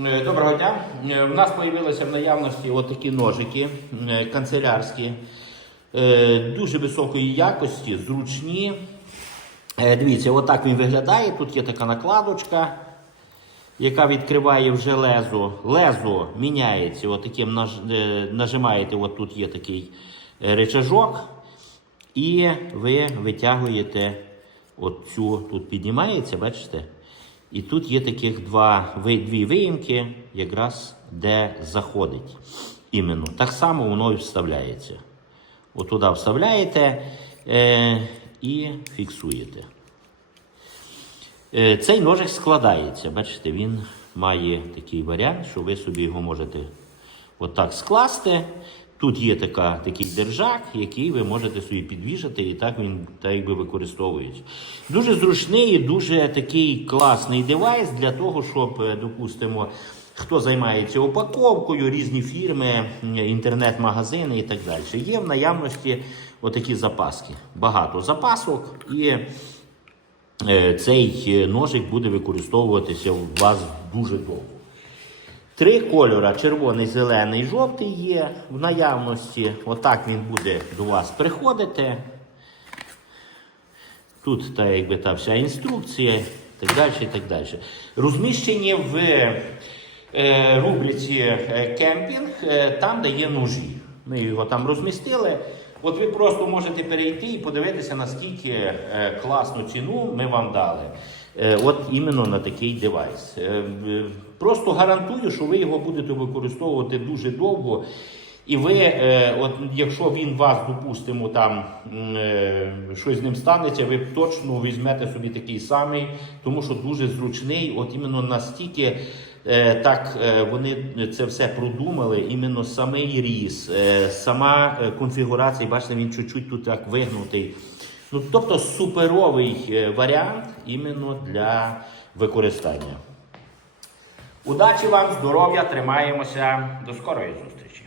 Е, Доброго дня. Е, У нас з'явилися в наявності отакі ножики е, канцелярські, е, дуже високої якості, зручні. Е, Дивіться, отак він виглядає. Тут є така накладочка, яка відкриває вже лезо. Лезо міняється. Отаким наж- е, нажимаєте, от тут є такий е, рычажок, і ви витягуєте оцю, тут піднімається, бачите? І тут є таких два, дві виїмки, якраз де заходить. Іменно. Так само воно і вставляється. Отуда вставляєте е, і фіксуєте. Е, Цей ножик складається. Бачите, він має такий варіант, що ви собі його можете отак скласти. Тут є така, такий держак, який ви можете собі підвішати, і так він так якби використовується. Дуже зручний і дуже такий класний девайс для того, щоб, е, допустимо, хто займається упаковкою, різні фірми, інтернет-магазини і так далі. Є в наявності отакі запаски. Багато запасок і е, цей е, ножик буде використовуватися у вас дуже довго. Три кольора: червоний, зелений, жовтий є в наявності. Отак він буде до вас приходити. Тут та, якби, та вся інструкція, так далі. і так далі. Розміщені в е, рубриці е, кемпінг, е, там, де є ножі. Ми його там розмістили. От ви просто можете перейти і подивитися, наскільки е, класну ціну ми вам дали. Е, от іменно на такий девайс. Е, е, Просто гарантую, що ви його будете використовувати дуже довго. І ви, от якщо він вас, допустимо, там щось з ним станеться, ви точно візьмете собі такий самий, тому що дуже зручний, от іменно настільки так вони це все продумали, іменно самий різ, е, сама конфігурація, бачите, він чуть-чуть тут так вигнутий. Ну, тобто суперовий е, варіант іменно для використання. Удачі вам, здоров'я, тримаємося. До скорої зустрічі!